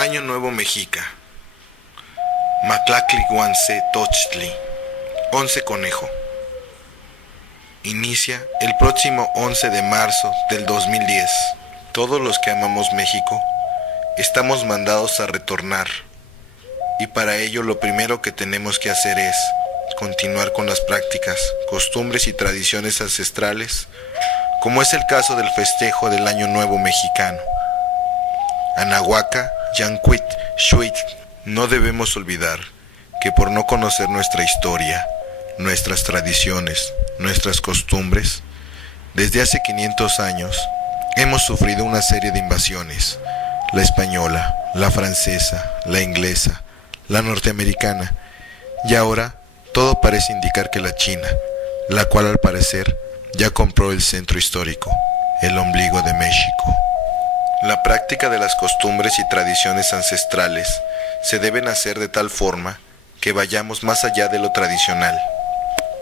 Año Nuevo Mexica. Maclaclihuanse Tochtli. 11 Conejo. Inicia el próximo 11 de marzo del 2010. Todos los que amamos México estamos mandados a retornar. Y para ello lo primero que tenemos que hacer es continuar con las prácticas, costumbres y tradiciones ancestrales, como es el caso del festejo del Año Nuevo Mexicano. Anahuaca, Yancuit, Xuit. No debemos olvidar que por no conocer nuestra historia, nuestras tradiciones, nuestras costumbres, desde hace 500 años hemos sufrido una serie de invasiones: la española, la francesa, la inglesa, la norteamericana, y ahora todo parece indicar que la China, la cual al parecer ya compró el centro histórico, el ombligo de México. La práctica de las costumbres y tradiciones ancestrales se deben hacer de tal forma que vayamos más allá de lo tradicional.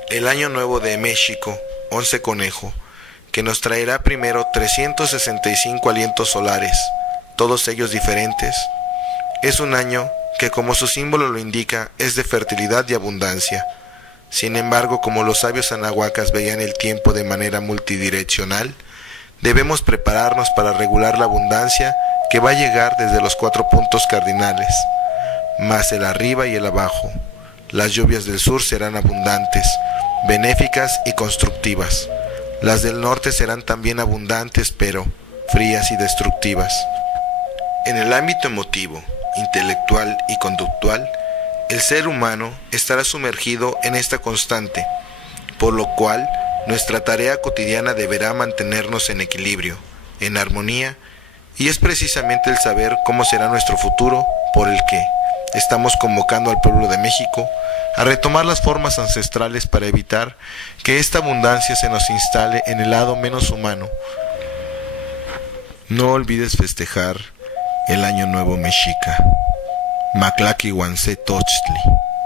El Año Nuevo de México, 11 Conejo, que nos traerá primero 365 alientos solares, todos ellos diferentes, es un año que, como su símbolo lo indica, es de fertilidad y abundancia. Sin embargo, como los sabios anahuacas veían el tiempo de manera multidireccional, debemos prepararnos para regular la abundancia que va a llegar desde los 4 puntos cardinales, más el arriba y el abajo. Las lluvias del sur serán abundantes, benéficas y constructivas. Las del norte serán también abundantes, pero frías y destructivas. En el ámbito emotivo, intelectual y conductual, el ser humano estará sumergido en esta constante, por lo cual nuestra tarea cotidiana deberá mantenernos en equilibrio, en armonía, y es precisamente el saber cómo será nuestro futuro por el que estamos convocando al pueblo de México a retomar las formas ancestrales para evitar que esta abundancia se nos instale en el lado menos humano. No olvides festejar el Año Nuevo Mexica. Maclaclihuanse Tochtli,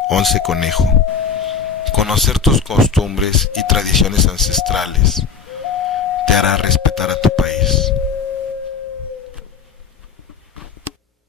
11 Conejo. Conocer tus costumbres y tradiciones ancestrales te hará respetar a tu país.